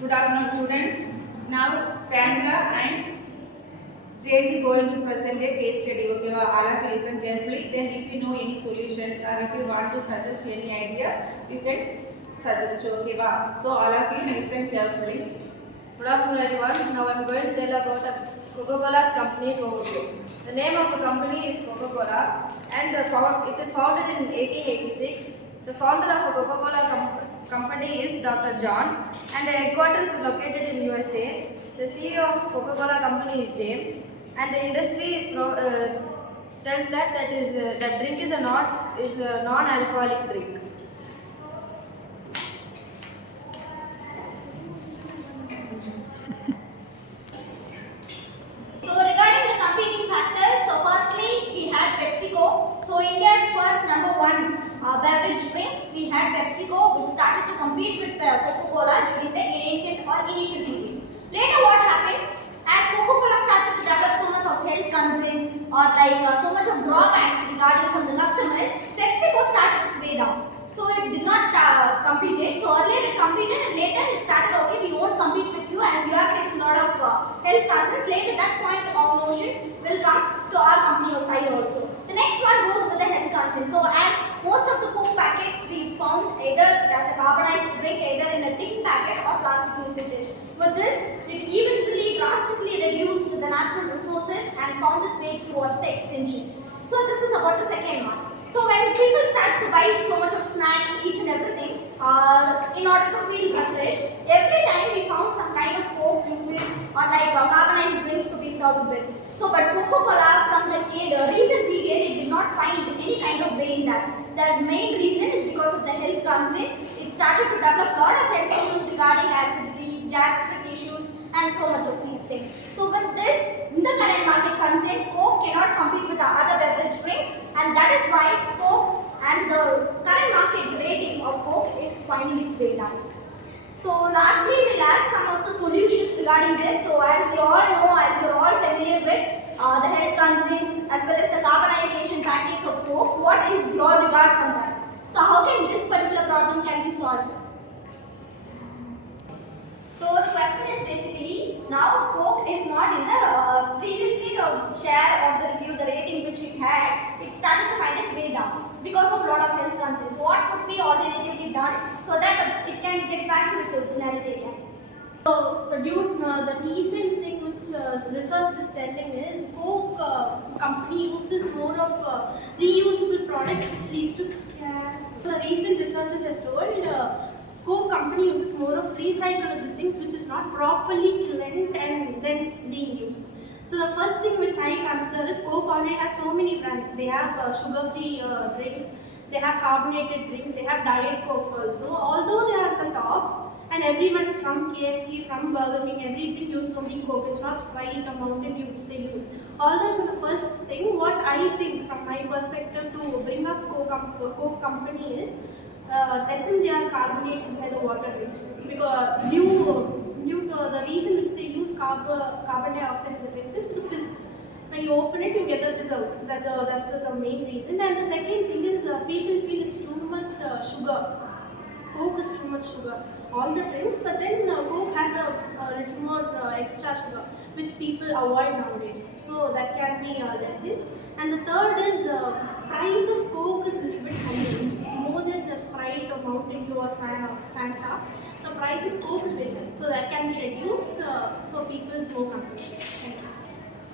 Good afternoon, students. Now Sandra and Jayati going to present a case study. Okay, all of you listen carefully. Then, if you know any solutions or if you want to suggest any ideas, you can suggest. Okay, so all of you listen carefully. Good afternoon, everyone. Now I am going to tell about Coca-Cola's company's overview. The name of the company is Coca-Cola, and it is founded in 1886. The founder of the Coca-Cola company is Dr. John, and the headquarters is located in USA. The CEO of Coca-Cola company is James, and the industry tells that drink is a non-alcoholic drink. So regarding the competing factors, so firstly we had PepsiCo. So India's first number one beverage drink, we had PepsiCo, which started to compete with Coca-Cola during the initial period. Later what happened? As Coca-Cola started to develop so much of health concerns or so much of drawbacks regarding from the customers, PepsiCo started its way down. So it did not start competed. So earlier it competed and later it started, okay, we won't compete with you as you are facing a lot of health concerns. Later that point of notion will come to our company side also. The next one goes with the health concerns. So as most of the Coke packets we found either as a carbonized drink, either in a tin packet or plastic usages. With this, it eventually drastically reduced the natural resources and found its way towards the extinction. So this is about the second one. So when people start to buy so much of snacks, each and everything, in order to feel refreshed, every time we found some kind of Coke juices or carbonized drinks to be served with. So but Coca-Cola from the recent period, it did not find any kind of way in that. The main reason is because of the health concerns. It started to develop a lot of health issues regarding acidity, gastric issues and so much of these things. So with this, in the current market concern, Coke cannot compete with the other beverage drinks, and that is why Coke and the current market rating of Coke is finding its way down. So lastly, we'll ask some of the solutions regarding this. So as you all know, as you're all familiar with the health concerns as well as the carbonization package of Coke, what is your regard from that? So how can this particular problem can be solved? So the question is basically, now Coke is not in the previously the share of the review, the rating which it had, it started to find its way down because of a lot of health concerns. What could be alternatively done so that it can get back to its originality again? So the recent thing which research is telling is Coke company uses more of reusable products which leads to so the recent researchers has told Coke company uses more of recyclable things which is not properly cleansed and then being used. So the first thing which I consider is Coke already has so many brands. They have sugar-free drinks, they have carbonated drinks, they have diet Cokes also. Although they are at the top, and everyone from KFC, from Burger King, everything uses only Coke. It's not Sprite or Mountain Dew they use. Although it's the first thing, what I think from my perspective to bring up Coke company is lessen their carbonate inside the water drinks, because the reason which they use carbon dioxide in the drink is to fizz. When you open it, you get the fizz out. That's the main reason. And the second thing is people feel it's too much sugar. Coke is too much sugar. All the drinks, but then Coke has a little more extra sugar, which people avoid nowadays. So that can be lessened. And the third is price of Coke is a little bit high, more than the Sprite or Mountain Dew or Fanta. The price of Coke is very high, so that can be reduced for people's more consumption. Thank you.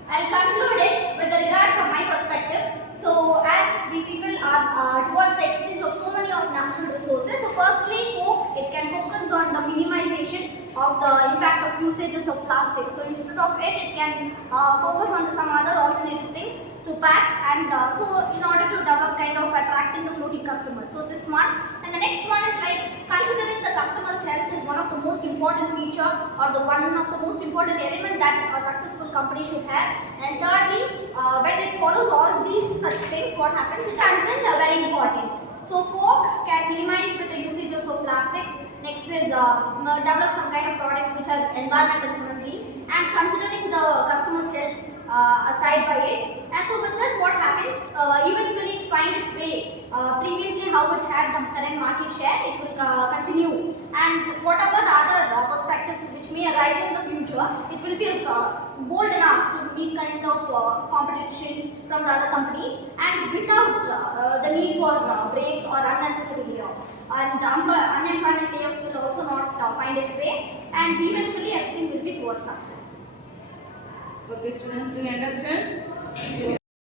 I'll conclude it with regard from my perspective. So as we people are towards the extent of so many of natural resources, so firstly Coke, it can focus on the minimization of the impact of usages of plastic. So instead of it can focus on some other alternative things to patch and so in order to develop kind of attracting the floating customers. So this one, and the next one is considering the customer's health is one of the most important feature or one of the most important element that a successful company should have. And thirdly, when it follows all these such things, what happens? It concerns are very important. So Coke can minimize with the usage of plastics. Next is develop some kind of products which are environmental friendly, and considering the customer's health aside by it. And so with this, what happens? Eventually it finds its way. Previously how it had the current market share, it will continue. And whatever the other perspectives future, it will be bold enough to meet kind of competitions from the other companies and without the need for breaks or unnecessary layoffs. And unemployment layoffs will also not find its way, and eventually everything will be towards success. Okay, students, do you understand?